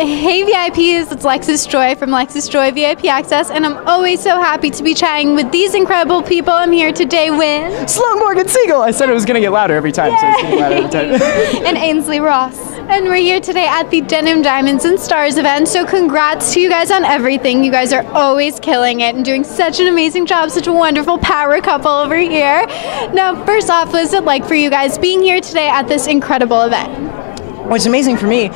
Hey VIPs, it's Alexisjoy from Alexisjoyvipaccess, and I'm always so happy to be chatting with these incredible people. I'm here today with Sloane Siegel. I said it was going to get louder every time, so it's going to get louder every time. and Ainsley Ross. And we're here today at the Denim Diamonds and Stars event, so congrats to you guys on everything. You guys are always killing it and doing such an amazing job, such a wonderful power couple over here. Now, first off, what is it like for you guys being here today at this incredible event? Well, it's amazing for me,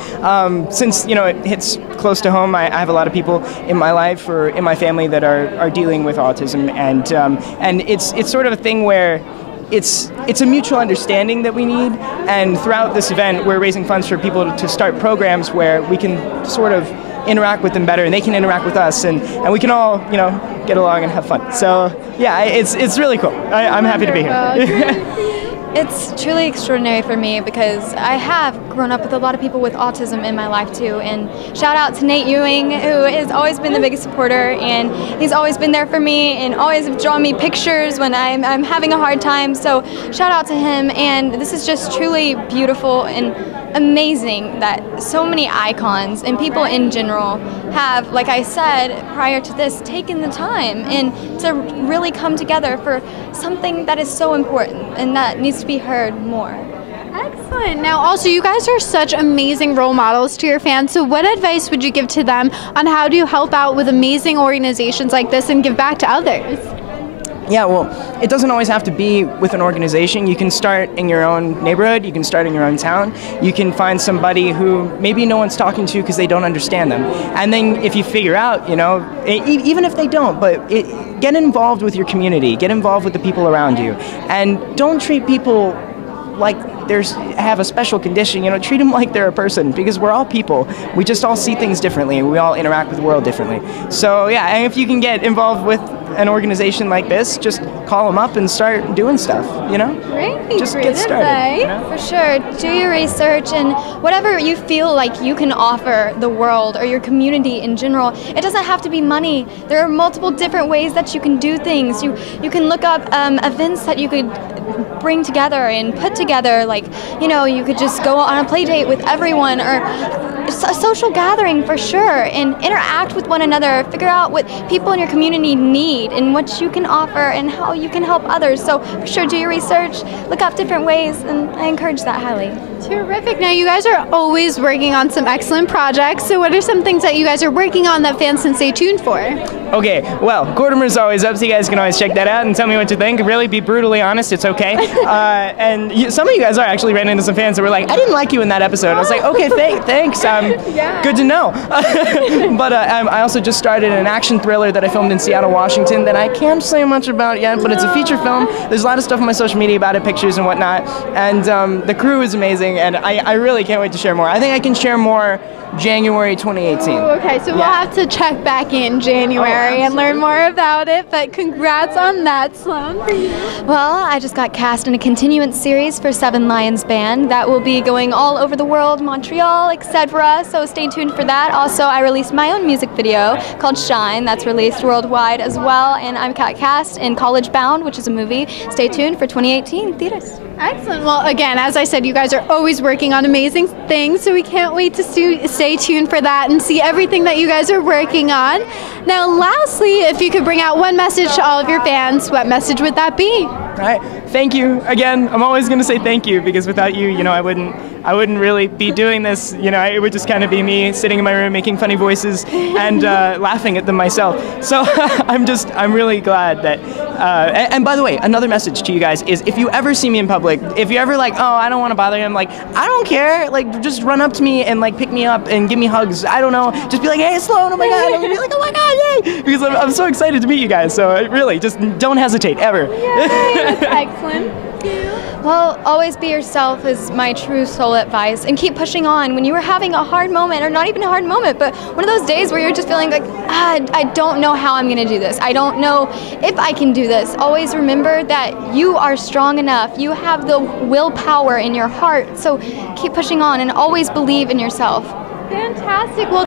since it hits close to home. I have a lot of people in my life or in my family that are dealing with autism, and it's sort of a thing where it's a mutual understanding that we need. And throughout this event, we're raising funds for people to start programs where we can sort of interact with them better, and they can interact with us, and we can all get along and have fun. So yeah, it's really cool. I'm happy to be here. It's truly extraordinary for me because I have grown up with a lot of people with autism in my life too, and shout out to Nate Ewing, who has always been the biggest supporter, and he's always been there for me and always drawn me pictures when I'm having a hard time, so shout out to him. And this is just truly beautiful and amazing that so many icons and people in general have, like I said prior to this, taken the time and to really come together for something that is so important and that needs to be heard more. Excellent. Now also, you guys are such amazing role models to your fans, so what advice would you give to them on how to help out with amazing organizations like this and give back to others? Yeah, well, it doesn't always have to be with an organization. You can start in your own neighborhood, you can start in your own town, you can find somebody who maybe no one's talking to because they don't understand them. And then if you figure out, even if they don't, but get involved with your community, get involved with the people around you, and don't treat people like have a special condition. Treat them like they're a person, because we're all people. We just all see things differently, and we all interact with the world differently. So yeah, and if you can get involved with an organization like this, just call them up and start doing stuff, Great. Just get started. For sure. Do your research, and whatever you feel like you can offer the world or your community in general. It doesn't have to be money. There are multiple different ways that you can do things. You can look up events that you could bring together and put together, like, you could just go on a play date with everyone, or a social gathering for sure, and interact with one another, figure out what people in your community need and what you can offer and how you can help others. So for sure, do your research, look up different ways, and I encourage that highly. Terrific. Now you guys are always working on some excellent projects, so what are some things that you guys are working on that fans can stay tuned for? Okay, well, Gortimer's always up, so you guys can always check that out and tell me what you think. Really, be brutally honest, it's okay. And some of you guys are actually ran into some fans that were like, I didn't like you in that episode. I was like, okay, thanks, good to know. But I also just started an action thriller that I filmed in Seattle, Washington, that I can't say much about yet, but it's a feature film. There's a lot of stuff on my social media about it, pictures and whatnot, and the crew is amazing, and I really can't wait to share more. I think I can share more January 2018. Oh, okay, so we'll have to check back in January and learn more about it, but congrats on that, Sloane. Well, I just got cast in a continuance series for Seven Lions Band that will be going all over the world, Montreal, etc., so stay tuned for that. Also, I released my own music video called Shine that's released worldwide as well, and I'm cast in College Bound, which is a movie. Stay tuned for 2018 theaters. Excellent. Well, again, as I said, you guys are always working on amazing things, so we can't wait to stay tuned for that and see everything that you guys are working on. Now, lastly, if you could bring out one message to all of your fans, what message would that be? All right. Thank you again. I'm always going to say thank you, because without you, I wouldn't really be doing this. It would just kind of be me sitting in my room making funny voices and laughing at them myself. So I'm really glad that. And by the way, another message to you guys is, if you ever see me in public, if you're ever like, oh, I don't want to bother him, I don't care. Just run up to me and pick me up and give me hugs. I don't know. Just be like, hey, Sloane, oh my God. I'm gonna be like, oh my God, yay! Because I'm so excited to meet you guys. So really, just don't hesitate ever. Yay, that's excellent. Well, always be yourself is my true soul advice, and keep pushing on. When you are having a hard moment, or not even a hard moment, but one of those days where you're just feeling like, I don't know how I'm going to do this. I don't know if I can do this. Always remember that you are strong enough. You have the willpower in your heart, so keep pushing on and always believe in yourself. Fantastic. Well,